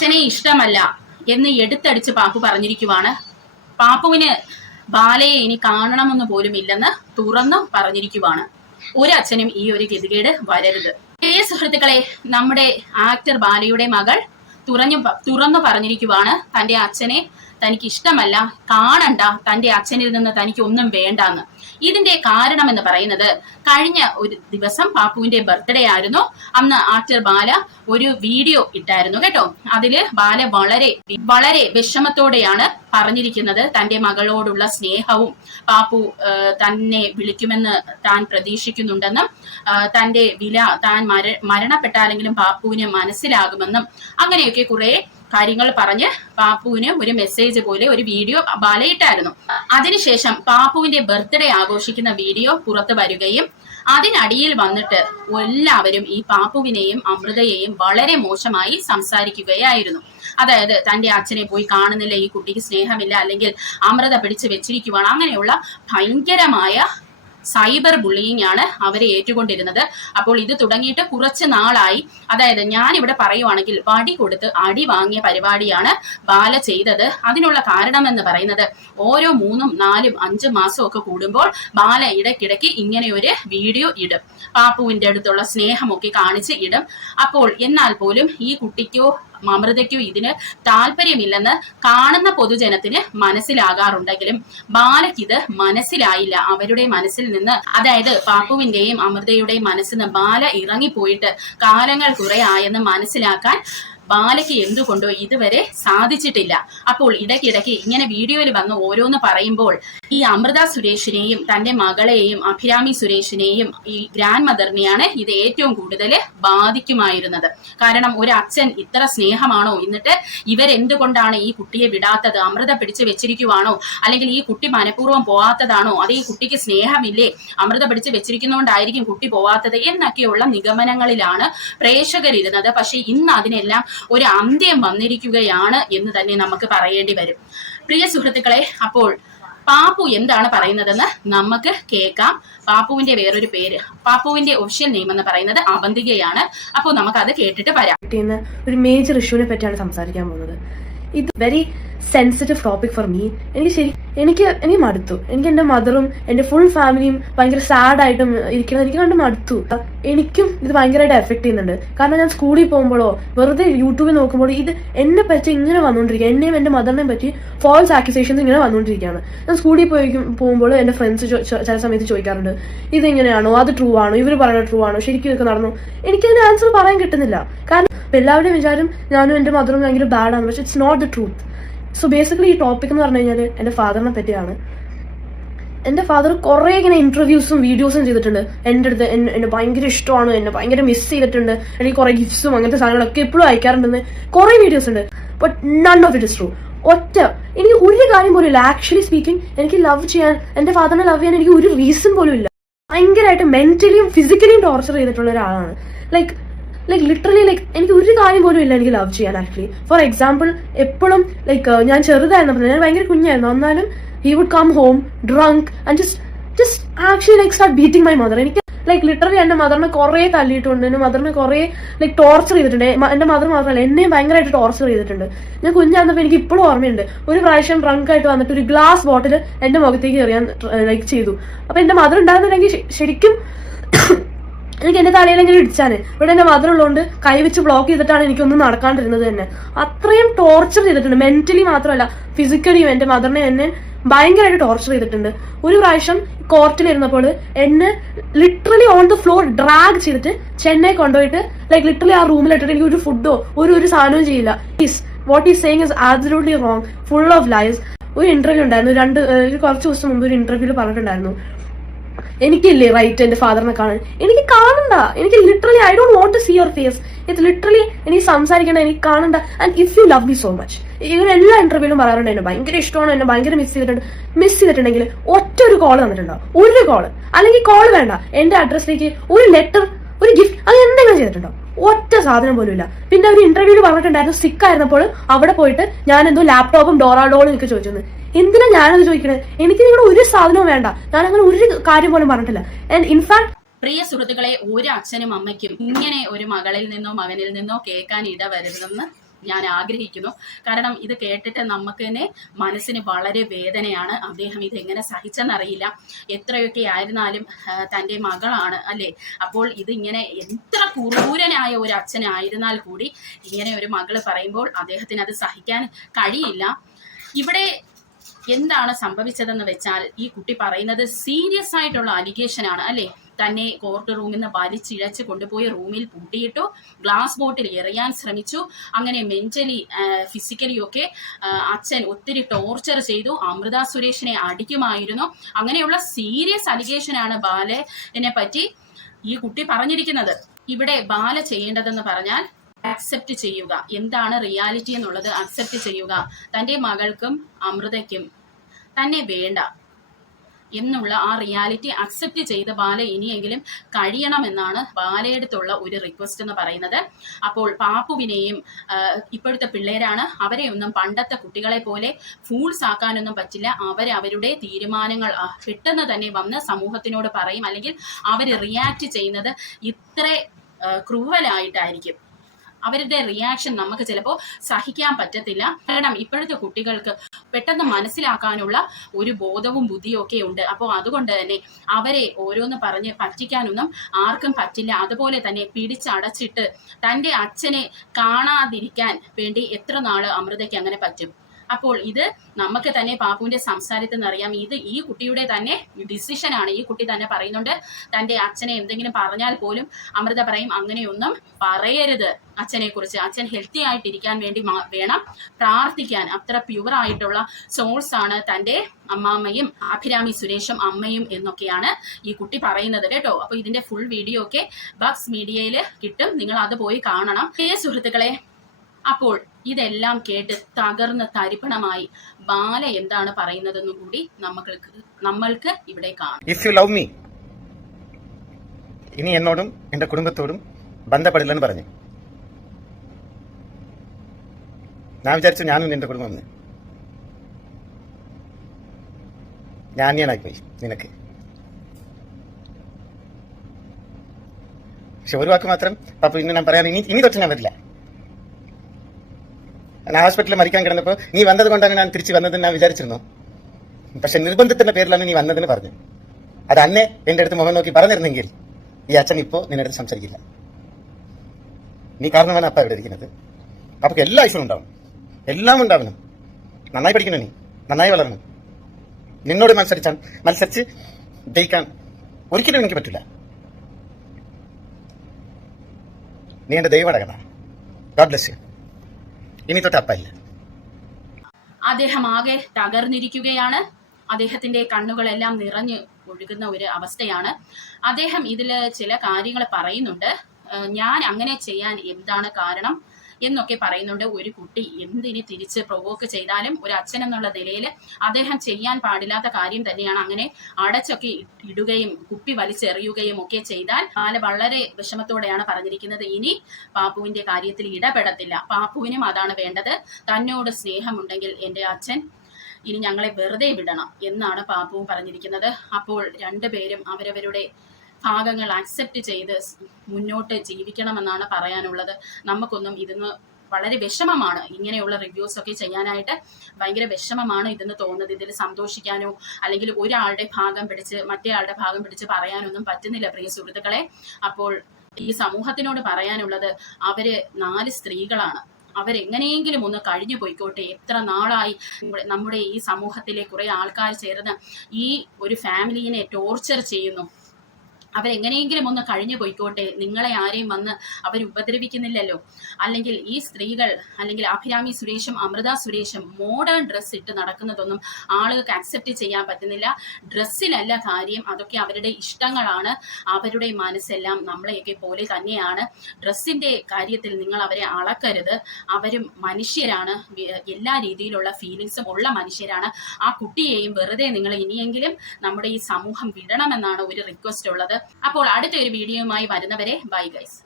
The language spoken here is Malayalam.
അച്ഛനെ ഇഷ്ടമല്ല എന്ന് എടുത്തടിച്ച് പാപ്പു പറഞ്ഞിരിക്കുവാണ്. പാപ്പുവിന് ബാലയെ ഇനി കാണണമെന്ന് പോലും ഇല്ലെന്ന് തുറന്നു പറഞ്ഞിരിക്കുവാണ്. ഒരു അച്ഛനും ഈ ഒരു ഗതികേട് വരരുത്. ഏ സുഹൃത്തുക്കളെ നമ്മുടെ ആക്ടർ ബാലയുടെ മകൾ തുറഞ്ഞു തുറന്നു പറഞ്ഞിരിക്കുവാണ് തന്റെ അച്ഛനെ തനിക്ക് ഇഷ്ടമല്ല കാണണ്ട തന്റെ അച്ഛനിൽ നിന്ന് തനിക്ക് ഒന്നും വേണ്ടാന്ന്. ഇതിന്റെ കാരണം എന്ന് പറയുന്നത് കഴിഞ്ഞ ഒരു ദിവസം പാപ്പുവിന്റെ ബർത്ത്ഡേ ആയിരുന്നു. അന്ന് ആക്ടർ ബാല ഒരു വീഡിയോ ഇട്ടായിരുന്നു കേട്ടോ. അതിൽ ബാല വളരെ വളരെ വിഷമത്തോടെയാണ് പറഞ്ഞിരിക്കുന്നത് തന്റെ മകളോടുള്ള സ്നേഹവും പാപ്പു തന്നെ വിളിക്കുമെന്ന് താൻ പ്രതീക്ഷിക്കുന്നുണ്ടെന്നും തന്റെ വില താൻ മര മരണപ്പെട്ടാലെങ്കിലും പാപ്പുവിന് മനസ്സിലാകുമെന്നും അങ്ങനെയൊക്കെ കുറെ കാര്യങ്ങൾ പറഞ്ഞ് പാപ്പുവിന് ഒരു മെസ്സേജ് പോലെ ഒരു വീഡിയോ ബാലയിട്ടായിരുന്നു. അതിനുശേഷം പാപ്പുവിന്റെ ബർത്ത്ഡേ ആഘോഷിക്കുന്ന വീഡിയോ പുറത്തു വരികയും അതിനടിയിൽ വന്നിട്ട് എല്ലാവരും ഈ പാപ്പുവിനെയും അമൃതയെയും വളരെ മോശമായി സംസാരിക്കുകയായിരുന്നു. അതായത് തന്റെ അച്ഛനെ പോയി കാണുന്നില്ല ഈ കുട്ടിക്ക് സ്നേഹമില്ല അല്ലെങ്കിൽ അമൃത പിടിച്ചു വെച്ചിരിക്കുവാണ് അങ്ങനെയുള്ള ഭയങ്കരമായ സൈബർ ബുള്ളിയിങ് ആണ് അവരെ ഏറ്റുകൊണ്ടിരുന്നത്. അപ്പോൾ ഇത് തുടങ്ങിയിട്ട് കുറച്ച് നാളായി. അതായത് ഞാൻ ഇവിടെ പറയുവാണെങ്കിൽ വടി കൊടുത്ത് അടി വാങ്ങിയ പരിപാടിയാണ് ബാല ചെയ്തത്. അതിനുള്ള കാരണം എന്ന് പറയുന്നത് ഓരോ മൂന്നും നാലും അഞ്ചും മാസവും ഒക്കെ കൂടുമ്പോൾ ബാല ഇടയ്ക്കിടയ്ക്ക് ഇങ്ങനെ ഒരു വീഡിയോ ഇടും. പാപ്പുവിന്റെ അടുത്തുള്ള സ്നേഹമൊക്കെ കാണിച്ച് ഇടും. അപ്പോൾ എന്നാൽ പോലും ഈ കുട്ടിക്കോ അമൃതയ്ക്കോ ഇതിന് താല്പര്യമില്ലെന്ന് കാണുന്ന പൊതുജനത്തിന് മനസ്സിലാകാറുണ്ടെങ്കിലും ബാലയ്ക്ക് ഇത് മനസ്സിലായില്ല. അവരുടെ മനസ്സിൽ നിന്ന് അതായത് പാപ്പുവിന്റെയും അമൃതയുടെയും മനസ്സിൽ നിന്ന് ബാല ഇറങ്ങിപ്പോയിട്ട് കാലങ്ങൾ കുറെ ആയെന്ന് മനസ്സിലാക്കാൻ ബാലയ്ക്ക് എന്തുകൊണ്ടോ ഇതുവരെ സാധിച്ചിട്ടില്ല. അപ്പോൾ ഇടയ്ക്കിടയ്ക്ക് ഇങ്ങനെ വീഡിയോയിൽ വന്ന് ഓരോന്ന് പറയുമ്പോൾ ഈ അമൃത സുരേഷിനെയും തന്റെ മകളെയും അഭിരാമി സുരേഷിനെയും ഈ ഗ്രാൻഡ് മദറിനെയാണ് ഇത് ഏറ്റവും കൂടുതൽ ബാധിക്കുമായിരുന്നത്. കാരണം ഒരു അച്ഛൻ ഇത്ര സ്നേഹമാണോ? എന്നിട്ട് ഇവരെന്തുകൊണ്ടാണ് ഈ കുട്ടിയെ വിടാത്തത്? അമൃത പിടിച്ചു വെച്ചിരിക്കുവാണോ? അല്ലെങ്കിൽ ഈ കുട്ടി മനഃപൂർവം പോവാത്തതാണോ? അതേ ഈ കുട്ടിക്ക് സ്നേഹമില്ലേ? അമൃത പിടിച്ച് വെച്ചിരിക്കുന്നതുകൊണ്ടായിരിക്കും കുട്ടി പോവാത്തത്? എന്നൊക്കെയുള്ള നിഗമനങ്ങളിലാണ് പ്രേക്ഷകരിരുന്നത്. പക്ഷെ ഇന്ന് അതിനെല്ലാം ഒരു അന്ത്യം വന്നിരിക്കുകയാണ് എന്ന് തന്നെ നമുക്ക് പറയേണ്ടി വരും. പ്രിയ സുഹൃത്തുക്കളെ അപ്പോൾ പാപ്പു എന്താണ് പറയുന്നതെന്ന് നമുക്ക് കേൾക്കാം. പാപ്പുവിന്റെ വേറൊരു പേര് പാപ്പുവിന്റെ ഒഫീഷ്യൽ നെയിം എന്ന് പറയുന്നത് അവന്തികയാണ് അപ്പോൾ നമുക്ക് അത് കേട്ടിട്ട് വരാം. ഒരു മേജർ ഇഷ്യൂവിനെ പറ്റിയാണ് സംസാരിക്കാൻ പോകുന്നത്. ഇത് very sensitive topic for me എനിക്ക് ശരി എനിക്ക് എനിക്ക് മടുത്തു. എനിക്ക് എന്റെ മദറും എന്റെ ഫുൾ ഫാമിലിയും ഭയങ്കര സാഡായിട്ടും ഇരിക്കുന്നത് എനിക്ക് കണ്ട് മടുത്തു. എനിക്കും ഇത് ഭയങ്കരമായിട്ട് എഫക്ട് ചെയ്യുന്നുണ്ട്. കാരണം ഞാൻ സ്കൂളിൽ പോകുമ്പോഴോ വെറുതെ യൂട്യൂബിൽ നോക്കുമ്പോഴോ ഇത് എന്നെ പറ്റി ഇങ്ങനെ വന്നുകൊണ്ടിരിക്കുക എന്നെയും എന്റെ മദറിനെയും പറ്റി ഫോൾസ് ആക്യുസേഷൻസ് ഇങ്ങനെ വന്നുകൊണ്ടിരിക്കുകയാണ് ഞാൻ സ്കൂളിൽ പോയി പോകുമ്പോൾ എന്റെ ഫ്രണ്ട്സ് ചില സമയത്ത് ചോദിക്കാറുണ്ട് ഇത് ഇങ്ങനെയാണോ അത് ട്രൂ ആണോ? ഇവർ പറയുന്നത് ട്രൂ ആണോ? ശരിക്കും ഇതൊക്കെ നടന്നു? എനിക്കതിന് ആൻസർ പറയാൻ കിട്ടുന്നില്ല. കാരണം എല്ലാവരുടെയും വിചാരം ഞാനും എന്റെ മദറും ഭയങ്കര ബാഡാണ് പക്ഷെ it's not the truth so basically ഈ ടോപ്പിക് എന്ന് പറഞ്ഞു കഴിഞ്ഞാൽ എന്റെ ഫാദറിനെ പറ്റിയാണ്. എന്റെ ഫാദർ കുറെ ഇങ്ങനെ ഇന്റർവ്യൂസും വീഡിയോസും ചെയ്തിട്ടുണ്ട്. എന്റെ അടുത്ത് എന്നെ ഭയങ്കര ഇഷ്ടമാണ്. എന്നെ ഭയങ്കര മിസ് ചെയ്തിട്ടുണ്ട്. എനിക്ക് കുറെ ഗിഫ്റ്റ്സും അങ്ങനത്തെ സാധനങ്ങളൊക്കെ എപ്പോഴും അയക്കാറുണ്ടെന്ന് കുറെ വീഡിയോസ് ഉണ്ട്. But none of it is true ഒറ്റ എനിക്ക് ഒരു കാര്യം പോലും ഇല്ല. ആക്ച്വലി സ്പീക്കിംഗ് എനിക്ക് ലവ് ചെയ്യാൻ എന്റെ ഫാദറിനെ ലവ് ചെയ്യാൻ എനിക്ക് ഒരു റീസൺ പോലും ഇല്ല. ഭയങ്കരമായിട്ട് മെന്റലിയും ഫിസിക്കലിയും ടോർച്ചർ ചെയ്തിട്ടുള്ള ഒരാളാണ്. ലൈക്ക് ലൈക്ക് ലിറ്ററലി ലൈക്ക് എനിക്ക് ഒരു കാര്യം പോലും ഇല്ല എനിക്ക് ലവ് ചെയ്യാൻ ആക്ച്വലി ഫോർ എക്സാമ്പിൾ എപ്പോഴും ലൈക്ക് ഞാൻ ചെറുതായിരുന്നു ഞാൻ ഭയങ്കര കുഞ്ഞായിരുന്നു. എന്നാലും he would come home drunk and just just actually like start beating my mother എനിക്ക് ലൈക്ക് ലിറ്ററലി എന്റെ മദറിനെ കുറെ തല്ലിയിട്ടുണ്ട് എന്റെ മദറിനെ കുറെ ലൈക്ക് ടോർച്ചർ ചെയ്തിട്ടുണ്ട്. എന്റെ മദർ മാത്രമല്ല എന്നെയും ഭയങ്കരമായിട്ട് ടോർച്ചർ ചെയ്തിട്ടുണ്ട്. ഞാൻ കുഞ്ഞാന്നപ്പോ എനിക്ക് ഇപ്പോഴും ഓർമ്മയുണ്ട്. ഒരു പ്രാവശ്യം ഡ്രങ്ക് ആയിട്ട് വന്നിട്ട് ഒരു ഗ്ലാസ് ബോട്ടിൽ എന്റെ മുഖത്തേക്ക് എറിയാൻ ലൈക്ക് ചെയ്തു. അപ്പൊ എന്റെ മദർ ഉണ്ടായിരുന്നില്ലെങ്കിൽ ശരിക്കും എനിക്ക് എന്റെ തലയിലെങ്കിലും ഇടിച്ചാണ് ഇവിടെ എന്റെ മദർ ഉള്ളതുകൊണ്ട് കൈവച്ച് ബ്ലോക്ക് ചെയ്തിട്ടാണ് എനിക്കൊന്നും നടക്കാണ്ടിരുന്നത് തന്നെ. അത്രയും ടോർച്ചർ ചെയ്തിട്ടുണ്ട്. മെന്റലി മാത്രമല്ല ഫിസിക്കലിയും എന്റെ മദറിനെ എന്നെ ഭയങ്കരമായിട്ട് ടോർച്ചർ ചെയ്തിട്ടുണ്ട്. ഒരു പ്രാവശ്യം കോർട്ടിലിരുന്നപ്പോൾ എന്നെ literally on the floor drag ചെയ്തിട്ട് ചെന്നൈ കൊണ്ടുപോയിട്ട് ലൈക്ക് ലിറ്ററലി ആ റൂമിലിട്ടിട്ട് എനിക്ക് ഒരു ഫുഡോ ഒരു ഒരു സാധനവും ചെയ്യില്ല. What is saying is absolutely wrong full of lies ഒരു ഇന്റർവ്യൂ ഉണ്ടായിരുന്നു. രണ്ട് കുറച്ച് ദിവസം മുമ്പ് ഒരു ഇന്റർവ്യൂൽ പറഞ്ഞിട്ടുണ്ടായിരുന്നു. എനിക്കില്ലേ റൈറ്റ് എന്റെ ഫാദറിനെ കാണാൻ? എനിക്ക് കാണണ്ട. എനിക്ക് literally I don't want to see your face it literally എനിക്ക് സംസാരിക്കണ്ട എനിക്ക് കാണണ്ട. And if you love me so much ഇവർ എല്ലാ ഇന്റർവ്യൂലും പറയാറുണ്ട് എന്നെ ഭയങ്കര ഇഷ്ടമാണ് എന്നെ ഭയങ്കര മിസ് ചെയ്തിട്ടുണ്ട്. മിസ് ചെയ്തിട്ടുണ്ടെങ്കിൽ ഒറ്റ ഒരു കോൾ തന്നിട്ടുണ്ടോ? ഒരു കോൾ അല്ലെങ്കിൽ കോൾ വേണ്ട. എന്റെ അഡ്രസ്സിലേക്ക് ഒരു ലെറ്റർ ഒരു ഗിഫ്റ്റ് അത് എന്തെങ്കിലും ചെയ്തിട്ടുണ്ടോ? ഒറ്റ സാധനം പോലും ഇല്ല. പിന്നെ ഒരു ഇന്റർവ്യൂവിൽ പറഞ്ഞിട്ടുണ്ടായിരുന്നു സിക്ക് ആയിരുന്നപ്പോൾ അവിടെ പോയിട്ട് ഞാൻ എന്തോ ലാപ്ടോപ്പും ഡോറാഡോളും ഒക്കെ ചോദിച്ചത് എന്തിനാ ഞാനത് ചോദിക്കണത് എനിക്ക് നിങ്ങളുടെ ഒരു സാധനവും വേണ്ട. ഞാൻ അങ്ങനെ ഒരു കാര്യം പോലും പറഞ്ഞിട്ടില്ല. ആൻഡ് ഇൻഫാക്ട് പ്രിയ സുഹൃത്തുക്കളെ ഒരു അച്ഛനും അമ്മയ്ക്കും ഇങ്ങനെ ഒരു മകളിൽ നിന്നോ മകനിൽ നിന്നോ കേൾക്കാൻ ഇടവരുതെന്ന് ഞാൻ ആഗ്രഹിക്കുന്നു. കാരണം ഇത് കേട്ടിട്ട് നമുക്ക് തന്നെ മനസ്സിന് വളരെ വേദനയാണ്. അദ്ദേഹം ഇത് എങ്ങനെ സഹിച്ചെന്നറിയില്ല. എത്രയൊക്കെ ആയിരുന്നാലും തന്റെ മകളാണ് അല്ലേ? അപ്പോൾ ഇതിങ്ങനെ എത്ര ക്രൂരനായ ഒരു അച്ഛനായിരുന്നാൽ കൂടി ഇങ്ങനെ ഒരു മകൾ പറയുമ്പോൾ അദ്ദേഹത്തിന് അത് സഹിക്കാൻ കഴിയില്ല. ഇവിടെ എന്താണ് സംഭവിച്ചതെന്ന് വെച്ചാൽ ഈ കുട്ടി പറയുന്നത് സീരിയസ് ആയിട്ടുള്ള അലിഗേഷൻ ആണ് അല്ലെ? തന്നെ കോർട്ട് റൂമിൽ നിന്ന് വലിച്ചിഴച്ച് കൊണ്ടുപോയി റൂമിൽ പൂട്ടിയിട്ടു ഗ്ലാസ് ബോട്ടിൽ എറിയാൻ ശ്രമിച്ചു. അങ്ങനെ മെന്റലി ഫിസിക്കലി ഒക്കെ അച്ഛൻ ഒത്തിരി ടോർച്ചർ ചെയ്തു. അമൃത സുരേഷിനെ അടിക്കുമായിരുന്നു. അങ്ങനെയുള്ള സീരിയസ് അലിഗേഷൻ ആണ് ബാലനെ പറ്റി ഈ കുട്ടി പറഞ്ഞിരിക്കുന്നത്. ഇവിടെ ബാല ചെയ്യേണ്ടതെന്ന് പറഞ്ഞാൽ അക്സെപ്റ്റ് ചെയ്യുക. എന്താണ് റിയാലിറ്റി എന്നുള്ളത് അക്സെപ്റ്റ് ചെയ്യുക. തന്റെ മകൾക്കും അമൃതയ്ക്കും തന്നെ വേണ്ട എന്നുള്ള ആ റിയാലിറ്റി അക്സെപ്റ്റ് ചെയ്ത് ബാല ഇനിയെങ്കിലും കഴിയണമെന്നാണ് ബാലയെടുത്തുള്ള ഒരു റിക്വസ്റ്റ് എന്ന് പറയുന്നത്. അപ്പോൾ പാപ്പുവിനെയും ഇപ്പോഴത്തെ പിള്ളേരാണ് അവരെ ഒന്നും പണ്ടത്തെ കുട്ടികളെ പോലെ ഫൂൾസ് ആക്കാനൊന്നും പറ്റില്ല. അവരെ അവരുടെ തീരുമാനങ്ങൾ പെട്ടെന്ന് തന്നെ വന്ന് സമൂഹത്തിനോട് പറയും. അല്ലെങ്കിൽ അവർ റിയാക്ട് ചെയ്യുന്നത് ഇത്ര ക്രൂവലായിട്ടായിരിക്കും അവരുടെ റിയാക്ഷൻ നമുക്ക് ചിലപ്പോൾ സഹിക്കാൻ പറ്റത്തില്ല. കാരണം ഇപ്പോഴത്തെ കുട്ടികൾക്ക് പെട്ടെന്ന് മനസ്സിലാക്കാനുള്ള ഒരു ബോധവും ബുദ്ധിയും ഒക്കെ ഉണ്ട്. അപ്പോൾ അതുകൊണ്ട് തന്നെ അവരെ ഓരോന്ന് പറഞ്ഞ് പറ്റിക്കാനൊന്നും ആർക്കും പറ്റില്ല. അതുപോലെ തന്നെ പിടിച്ചടച്ചിട്ട് തന്റെ അച്ഛനെ കാണാതിരിക്കാൻ വേണ്ടി എത്ര നാൾ അമൃതയ്ക്ക് അങ്ങനെ പറ്റും? അപ്പോൾ ഇത് നമുക്ക് തന്നെ പാപ്പുവിന്റെ സംസാരത്തിൽ നിന്ന് അറിയാം. ഇത് ഈ കുട്ടിയുടെ തന്നെ ഡിസിഷൻ ആണ്. ഈ കുട്ടി തന്നെ പറയുന്നുണ്ട് തന്റെ അച്ഛനെ എന്തെങ്കിലും പറഞ്ഞാൽ പോലും അമൃത പറയും അങ്ങനെയൊന്നും പറയരുത് അച്ഛനെ കുറിച്ച് അച്ഛൻ ഹെൽത്തി ആയിട്ടിരിക്കാൻ വേണ്ടി വേണം പ്രാർത്ഥിക്കാൻ. അത്ര പ്യുവർ ആയിട്ടുള്ള സോൾസ് ആണ് തന്റെ അമ്മാമ്മയും അഭിരാമി സുരേഷും അമ്മയും എന്നൊക്കെയാണ് ഈ കുട്ടി പറയുന്നത് കേട്ടോ. അപ്പൊ ഇതിന്റെ ഫുൾ വീഡിയോ ഒക്കെ ബക്സ് മീഡിയയിൽ കിട്ടും. നിങ്ങൾ അത് പോയി കാണണം. പ്രിയ സുഹൃത്തുക്കളെ അപ്പോൾ ഇതെല്ലാം കേട്ട് തകർന്ന് തരിപ്പണമായി ബാല എന്താണ് പറയുന്നതെന്നും കൂടി നമ്മൾക്ക് നമ്മൾക്ക് ഇവിടെ കാണാം. ഇഫ് യു ലവ് മീ ഇനി എന്നോടും എന്റെ കുടുംബത്തോടും ബന്ധപ്പെടില്ലെന്ന് പറഞ്ഞു. ഞാൻ വിചാരിച്ചു ഞാനും നിന്റെ കുടുംബം ഞാൻ ഞാനായിപ്പോയി നിനക്ക്. പക്ഷെ ഒരു വാക്ക് മാത്രം പപ്പ ഇന്ന് ഞാൻ പറയാൻ ഇനി ഇനി തൊട്ട് ഞാൻ വരില്ല. ഞാൻ ഹോസ്പിറ്റലിൽ മരിക്കാൻ കിടന്നപ്പോൾ നീ വന്നത് കൊണ്ടാണ് ഞാൻ തിരിച്ചു വന്നതെന്ന് ഞാൻ വിചാരിച്ചിരുന്നു? പക്ഷെ നിർബന്ധത്തിന്റെ പേരിലാണ് നീ വന്നതെന്ന് പറഞ്ഞു. അത് അന്നെ എന്റെ അടുത്ത് മുഖം നോക്കി പറഞ്ഞിരുന്നെങ്കിൽ ഈ അച്ഛൻ ഇപ്പോ നിന്റെ അടുത്ത് സംസാരിക്കില്ല. നീ കാരണമാണ് അപ്പ ഇവിടെ ഇരിക്കുന്നത്. അപ്പൊക്ക് എല്ലാ ഐശ്വര്യം ഉണ്ടാവും എല്ലാം ഉണ്ടാവണം. നന്നായി പഠിക്കണം നീ. നന്നായി വളരണം. നിന്നോട് മത്സരിച്ചാൽ മത്സരിച്ച് ജയിക്കാൻ ഒരിക്കലും എനിക്ക് പറ്റില്ല. നീ എന്റെ അടക്കണം ഗോഡ് ബ്ലെസ് യു ഇനി തൊട്ട് അപ്പല്ല അദ്ദേഹം ആകെ തകർന്നിരിക്കുകയാണ്. അദ്ദേഹത്തിന്റെ കണ്ണുകളെല്ലാം നിറഞ്ഞ് ഒഴുകുന്ന ഒരു അവസ്ഥയാണ്. അദ്ദേഹം ഇതിൽ ചില കാര്യങ്ങൾ പറയുന്നുണ്ട്. ഞാൻ അങ്ങനെ ചെയ്യാൻ എന്താണ് കാരണം? എന്നൊക്കെ പറയുന്നുണ്ട് ഒരു കുട്ടി. എന്തിന് തിരിച്ച് പ്രൊവോക്ക് ചെയ്താലും ഒരു അച്ഛൻ എന്നുള്ള നിലയിൽ അദ്ദേഹം ചെയ്യാൻ പാടില്ലാത്ത കാര്യം തന്നെയാണ്. അങ്ങനെ അടച്ചൊക്കെ ഇടുകയും കുപ്പി വലിച്ചെറിയുകയും ഒക്കെ ചെയ്താൽ ബാല വളരെ വിഷമത്തോടെയാണ് പറഞ്ഞിരിക്കുന്നത്. ഇനി പാപ്പുവിന്റെ കാര്യത്തിൽ ഇടപെടത്തില്ല. പാപ്പുവിനും അതാണ് വേണ്ടത്. തന്നോട് സ്നേഹമുണ്ടെങ്കിൽ എന്റെ അച്ഛൻ ഇനി ഞങ്ങളെ വെറുതെ വിടണം എന്നാണ് പാപ്പുവും പറഞ്ഞിരിക്കുന്നത്. അപ്പോൾ രണ്ടുപേരും അവരവരുടെ ഭാഗങ്ങൾ അക്സെപ്റ്റ് ചെയ്ത് മുന്നോട്ട് ജീവിക്കണമെന്നാണ് പറയാനുള്ളത്. നമുക്കൊന്നും ഇതിന്ന് വളരെ വിഷമമാണ്. ഇങ്ങനെയുള്ള റിവ്യൂസ് ഒക്കെ ചെയ്യാനായിട്ട് ഭയങ്കര വിഷമമാണ് ഇതെന്ന് തോന്നുന്നത്. ഇതിൽ സന്തോഷിക്കാനോ അല്ലെങ്കിൽ ഒരാളുടെ ഭാഗം പിടിച്ച് മറ്റേ ആളുടെ ഭാഗം പിടിച്ച് പറയാനൊന്നും പറ്റുന്നില്ല പ്രിയ സുഹൃത്തുക്കളെ. അപ്പോൾ ഈ സമൂഹത്തിനോട് പറയാനുള്ളത് അവർ നാല് സ്ത്രീകളാണ്. അവരെങ്ങനെയെങ്കിലും ഒന്ന് കഴിഞ്ഞു പോയിക്കോട്ടെ. എത്ര നാളായി നമ്മുടെ- ഈ സമൂഹത്തിലെ കുറെ ആൾക്കാർ ചേർന്ന് ഈ ഒരു ഫാമിലിനെ ടോർച്ചർ ചെയ്യുന്നു. അവരെങ്ങനെയെങ്കിലും ഒന്ന് കഴിഞ്ഞു പോയിക്കോട്ടെ. നിങ്ങളെ ആരെയും വന്ന് അവർ ഉപദ്രവിക്കുന്നില്ലല്ലോ അല്ലെങ്കിൽ ഈ സ്ത്രീകൾ അല്ലെങ്കിൽ അഭിരാമി സുരേഷും അമൃത സുരേഷും മോഡേൺ ഡ്രസ്സ് ഇട്ട് നടക്കുന്നതൊന്നും ആളുകൾക്ക് അക്സെപ്റ്റ് ചെയ്യാൻ പറ്റുന്നില്ല. ഡ്രസ്സിലല്ല കാര്യം അതൊക്കെ അവരുടെ ഇഷ്ടങ്ങളാണ്. അവരുടെ മനസ്സെല്ലാം നമ്മളെയൊക്കെ പോലെ തന്നെയാണ്. ഡ്രസ്സിന്റെ കാര്യത്തിൽ നിങ്ങൾ അവരെ അളക്കരുത്. അവരും മനുഷ്യരാണ്. എല്ലാ രീതിയിലുള്ള ഫീലിങ്സും ഉള്ള മനുഷ്യരാണ്. ആ കുട്ടിയെയും വെറുതെ നിങ്ങൾ ഇനിയെങ്കിലും നമ്മുടെ ഈ സമൂഹം വിടണമെന്നാണ് ഒരു റിക്വസ്റ്റ് ഉള്ളത്. അപ്പോൾ അടുത്തൊരു വീഡിയോയുമായി വരുന്നവരെ ബൈ ഗൈസ്